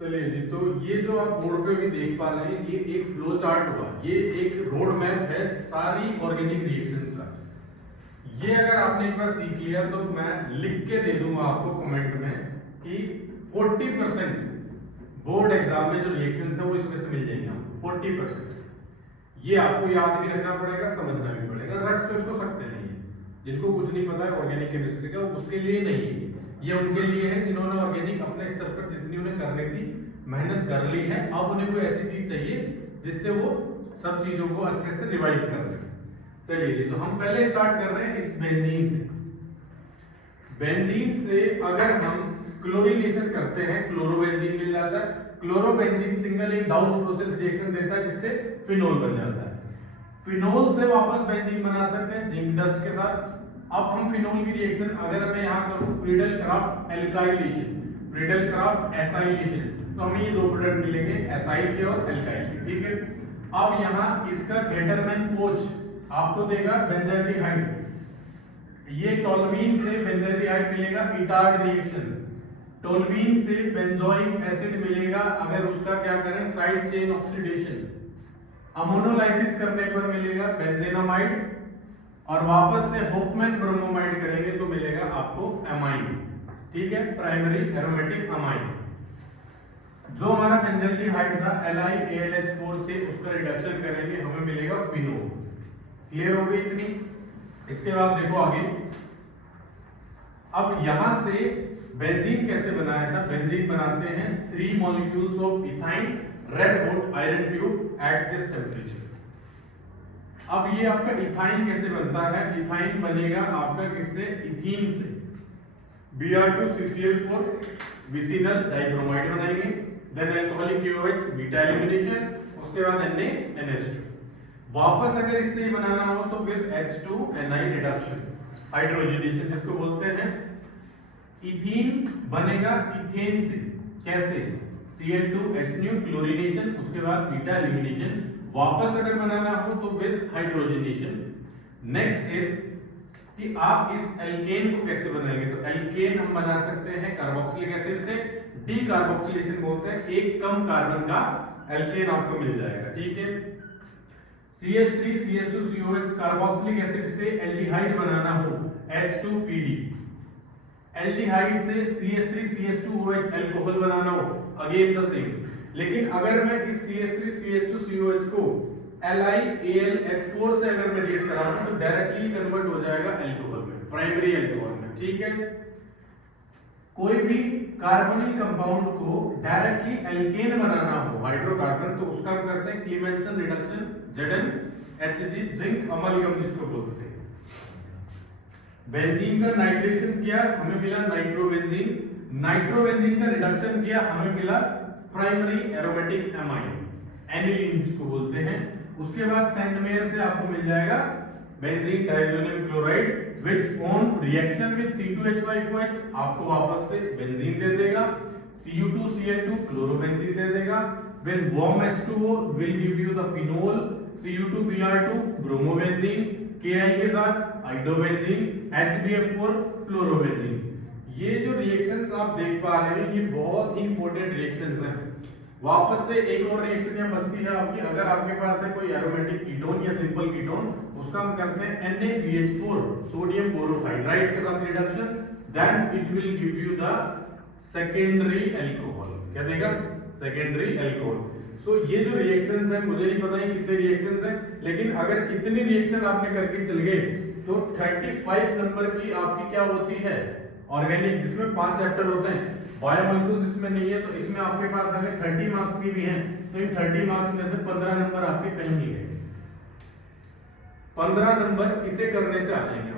चलिए जी, तो ये जो आप बोर्ड पे भी देख पा रहे हैं, ये एक फ्लो चार्ट हुआ, ये एक रोड मैप है सारी ऑर्गेनिक रिएक्शंस का। ये अगर आपने एक बार सीख लिया तो मैं लिख के दे दूंगा आपको कमेंट में कि 40% बोर्ड एग्जाम में जो रिएक्शंस है वो इसमें से मिल जाएंगे आपको 40%। ये आपको याद भी रखना पड़ेगा, समझना भी पड़ेगा। रट तो इसको सकते नहीं है, जिनको कुछ नहीं पता है ऑर्गेनिक केमिस्ट्री का, उसके लिए नहीं है ये, उनके लिए है जिन्होंने ऑर्गेनिक अपने स्तर पर जितनी उन्हें करने की मेहनत कर ली है, अब उन्हें कोई ऐसी चीज चाहिए जिससे वो सब चीजों को अच्छे से रिवाइज कर ले। चलिए जी, तो हम पहले स्टार्ट कर रहे हैं इस बेंजीन से। बेंजीन से अगर हम क्लोरीनेशन करते हैं, क्लोरोबेंजीन मिल जाता है। क्लोरोबेंजीन सिंगल एक डाउस प्रोसेस रिएक्शन देता है जिससे फिनोल बन जाता है। फिनोल से वापस बेंजीन बना सकते हैं जिंक डस्ट के साथ। अब हम फिनोल की रिएक्शन अगर मैं यहां करूं Friedel craft alkylation, Friedel Crafts acylation, तो हमें ये दो प्रोडक्ट मिलेंगे, एसाइल के और एल्काइल के। ठीक है, अब यहां इसका केटरमैन कोच आपको देगा बेंजाल्डिहाइड, ये टोल्यूइन से बेंजाल्डिहाइड मिलेगा, इटार्ड रिएक्शन। टोल्यूइन से बेंजोइक एसिड मिलेगा अगर उसका क्या करें साइड चेन ऑक्सीडेशन। अमोनोलाइसिस करने पर मिलेगा बेंजेनामाइड, और वापस से होफमैन ब्रोमोमाइड करेंगे तो मिलेगा आपको एमाइन। ठीक है, प्राइमरी एरोमेटिक अमाइन। जो हमारा बेंजाल्डिहाइड था LiAlH4 से उसका रिडक्शन करेंगे हमें मिलेगा फिनोल। क्लियर हो गई इतनी? इसके बाद देखो आगे, अब यहां से बेंजीन कैसे बनाया था? बेंजीन बनाते हैं 3 molecules of ethyne red hot iron tube at this temperature. अब ये आपका इथाइन कैसे बनता है? इथाइन बनेगा आपका किससे? इथीन से। Br2CCl4 विसिनल डाइब्रोमाइड बनाएंगे, then alcoholic KOH beta elimination, उसके बाद NaNH2। वापस अगर इससे ही बनाना हो तो फिर H2Ni रिडक्शन, हाइड्रोजनेशन जिसको बोलते हैं। इथीन बनेगा इथेन से, कैसे? Cl2H क्लोरीनेशन, उसके बाद बीटा एलिमिनेशन। वापस अगर बनाना हो तो फिर हाइड्रोजनेशन। नेक्स्ट इज कि आप इस एल्केन को कैसे बनाएंगे? तो एल्केन हम बना सकते हैं कार्बोक्सिलिक एसिड से, डीकार्बोक्सिलेशन बोलते हैं, एक कम कार्बन का एल्केन आपको मिल जाएगा। ठीक है, CH3CH2COH कार्बोक्सिलिक एसिड से एल्डिहाइड बनाना हो H2PD, एल्डिहाइड से CH3CH2OH अल्कोहल बनाना हो अगेन द सेम। लेकिन अगर मैं इस CH3CH2COH को LiAlH4 से अगर मैं रिएक्ट कराऊं तो डायरेक्टली कन्वर्ट हो जाएगा अल्कोहल में, प्राइमरी अल्कोहल में। ठीक है, कोई भी कार्बोनिल कंपाउंड को डायरेक्टली एल्केन बनाना हो हाइड्रोकार्बन, तो उसका हम करते हैं क्लीमेंसन रिडक्शन, ZnHG जिंक अमालिगम जिसको बोलते हैं। बेंजीन का नाइट्रेशन किया हमें मिला नाइट्रोबेंजीन, नाइट्रोबेंजीन का रिडक्शन किया हमें मिला प्राइमरी एरोमेटिक एमाइन, एनिलीन जिसको बोलते हैं। उसके बाद सेंट मेयर से आपको मिल जाएगा benzene diazonium chloride which on reaction with C2H5OH आपको वापस से बेंजीन दे देगा, Cu2Cl2 क्लोरोबेंजीन दे देगा, when warm H2O will give you the phenol, Cu2Br2 bromobenzene, Ki के साथ आइडोबेंजीन, HBF4 फ्लोरोबेंजीन। ये जो रिएक्शंस आप देख पा रहे हैं ये बहुत ही इंपॉर्टेंट रिएक्शंस हैं। वापस से एक और रिएक्शन यहाँ बचती है आपकी, अगर आपके पास है कोई एरोमेटिक कीटोन या सिंपल कीटोन, उसका हम करते हैं NaBH4 सोडियम बोरोहाइड्राइड के साथ reduction, then it will give you the secondary alcohol. क्या देगा? Secondary alcohol. सो ये जो रिएक्शंस हैं, मुझे नहीं पता है कितने रिएक्शंस हैं, लेकिन अगर इतनी रिएक्शन आपने करके चल गए तो 35 नंबर की आपकी क्या होती है ऑर्गेनिक, जिसमें 5 चैप्टर होते हैं। बायोमोलिक्यूल्स जिसमें नहीं है, तो इसमें आपके पास अगर 30 मार्क्स की भी हैं तो इन 30 मार्क्स में से 15 नंबर आपके कहीं है, 15 नंबर इसे करने से आ जाएंगे।